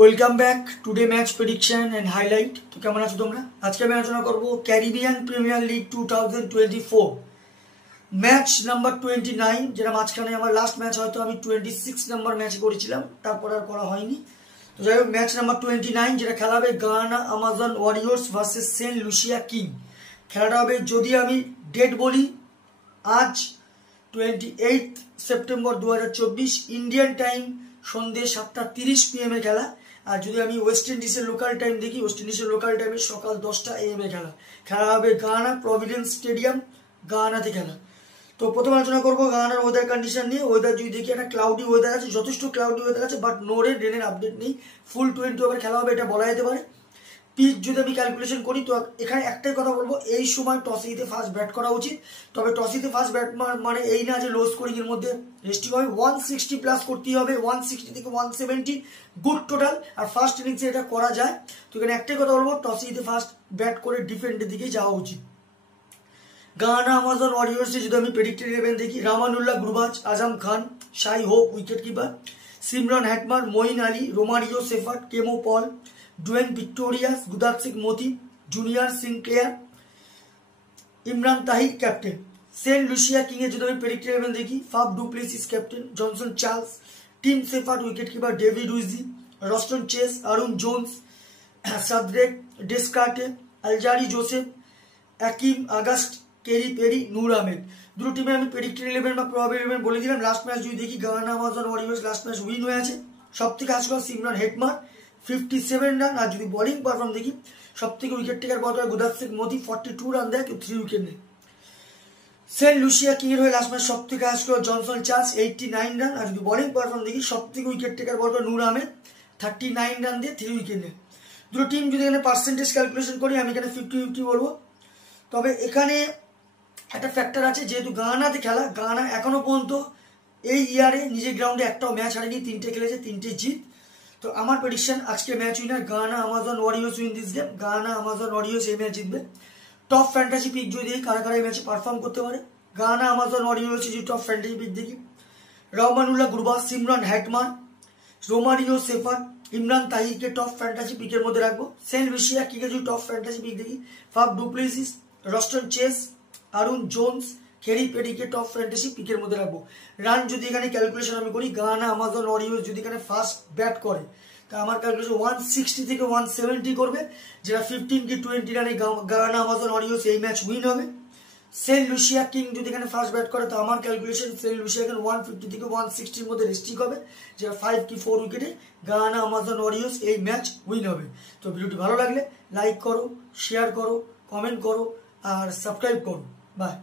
Welcome back today match prediction and highlight. তো কেমন আছো তোমরা? আজকে আমি আলোচনা করব Caribbean Premier League 2024 match number 29, যেটা মাঝখানে আমার লাস্ট ম্যাচ হয়তো আমি 26 নাম্বার ম্যাচ করেছিলাম, তারপর আর করা হয়নি। তো যাই হোক, ম্যাচ নাম্বার 29 যেটা খেলা হবে Guyana Amazon Warriors versus Saint Lucia King. খেলাটা হবে, যদি আমি ডেট বলি, আজ 28 সেপ্টেম্বর 2024 ইন্ডিয়ান টাইম সন্ধ্যে 7:30 PM এ খেলা। আর যদি আমি ওয়েস্ট ইন্ডিজের লোকাল টাইম দেখি, ওয়েস্ট ইন্ডিজের লোকাল টাইমে সকাল 10টা AM এ খেলা হবে গায়ানা প্রভিডেন্স স্টেডিয়াম, গায়ানাতে খেলা। তো প্রথমে আলোচনা করবো গায়ানার ওয়েদার কন্ডিশন নিয়ে। ওয়েদার যদি দেখি, একটা ক্লাউডি ওয়েদার আছে, যথেষ্ট ক্লাউডি ওয়েদার আছে, বাট নো রেন, রেনের আপডেট নেই। ফুল 20 ওভার খেলা হবে, এটা বলা যেতে পারে। পিচ যদি আমি ক্যালকুলেশন করি, তো এখানে একটাই কথা বলবো, এই সময় টসে জিতে ফার্স্ট ব্যাট করা উচিত। তবে টসে জিতে ফার্স্ট ব্যাট মানে এই না যে লো স্কোরিং এর মধ্যে রেস্টিং হবে। 160 প্লাস করতেই হবে, 160 থেকে 170 গুড টোটাল। আর ফার্স্ট ইনিংসে এটা করা যায়। তো এখানে একটাই কথা বলবো, টসে জিতে ফার্স্ট ব্যাট করে ডিফেন্ডের দিকে যাওয়া উচিত। গায়ানা আমাজন ওয়ারিয়র্সে যদি আমি প্রেডিক্টেড 11 দেখি, Rahmanullah Gurbaz, Azam Khan, Shai Hope wicket keeper, Shimron Hetmyer, Moeen Ali, Romario Shepherd, Keemo Paul, Dwaine Pretorius, গুদার সিং Motie, junior Sinclair, Imran Tahir captain. Saint Lucia King এর যদি আমি প্রেডিক্টেড 11 দেখি, Faf du Plessis captain, Johnson Charles, Tim Seifert wicket keeper, David Wiese, Roston Chase, Aaron Jones, Sadrack Descartes, Alzarri Joseph, Akeem Auguste, Khary Pierre, Noor Ahmad. দুটো টিমে আমি predicted 11 বা probable 11 বলে দিলাম। লাস্ট ম্যাচ যদি দেখি, Guyana Amazon Warriors last match win হয়ে আছে। সব থেকে হাস করা সিমরন হেটমার 57 রান। আর যদি বোলিং পারফর্ম দেখি, সব থেকে উইকেট টেকার বল করে গুদার সিং মোদি 42 রান দেয়, 3 উইকেট নেয়। সেন্ট লুসিয়া কিং এর হয়ে লাস্ট ম্যাচ সব থেকে হাস করা জনসন চার্লস 89 রান। আর যদি বোলিং পারফর্ম দেখি, সব থেকে উইকেট টেকার বল করে নূর আহমেদ 39 রান দিয়ে 3 উইকেট নেয়। দুটো টিম যদি এখানে পার্সেন্টেজ ক্যালকুলেশন করি, আমি এখানে 50-50 বলবো। তবে এখানে একটা ফ্যাক্টর আছে, যেহেতু গায়ানাতে খেলা, গায়ানা এখনো পর্যন্ত এই ইয়ারে নিজের গ্রাউন্ডে একটাও ম্যাচ হারেনি, 3টে খেলেছে, 3টে জিত। তো আমার প্রেডিকশন, আজকে match winner Guyana Amazon Warriors win this game. Guyana Amazon Warriors এই ম্যাচ জিতবে। টপ ফ্যান্টাসি পিক যদি দেখি, কারা কারা এই ম্যাচে পারফর্ম করতে পারে, গায়ানা আমাজন ওয়ারিয়র্স যদি টপ ফ্যান্টাসি পিক দেখি, Rahmanullah Gurbaz, Shimron Hetmyer, Romario Shepherd, Imran তাহিরকে টপ ফ্যান্টাসি পিকের মধ্যে রাখবো। সেন্ট লুসিয়া কিং এর যদি টপ ফ্যান্টাসি পিক দেখি, Faf du Plessis, Roston Chase, Aaron Jones, Khary পেরিকে টপ ফ্যান্টাসি পিকের মধ্যে রাখবো। রান যদি এখানে ক্যালকুলেশন আমি করি, গায়ানা আমাজন ওয়ারিয়র্স যদি এখানে ফার্স্ট ব্যাট করে, তা আমার ক্যালকুলেশন 160 থেকে 170 করবে, যেটা 15 কি 20 রানে গায়ানা আমাজন ওয়ারিয়র্স এই ম্যাচ উইন হবে। সেন্ট লুসিয়া কিং যদি এখানে ফার্স্ট ব্যাট করে, তো আমার ক্যালকুলেশন সেন্ট লুসিয়া এখানে 150 থেকে 160 মধ্যে রেস্টিং হবে, যেটা 5 কি 4 উইকেটে গায়ানা আমাজন ওয়ারিয়র্স এই ম্যাচ উইন হবে। তো ভিডিওটি ভালো লাগলে লাইক করো, শেয়ার করো, কমেন্ট করো আর সাবস্ক্রাইব করো। বাই।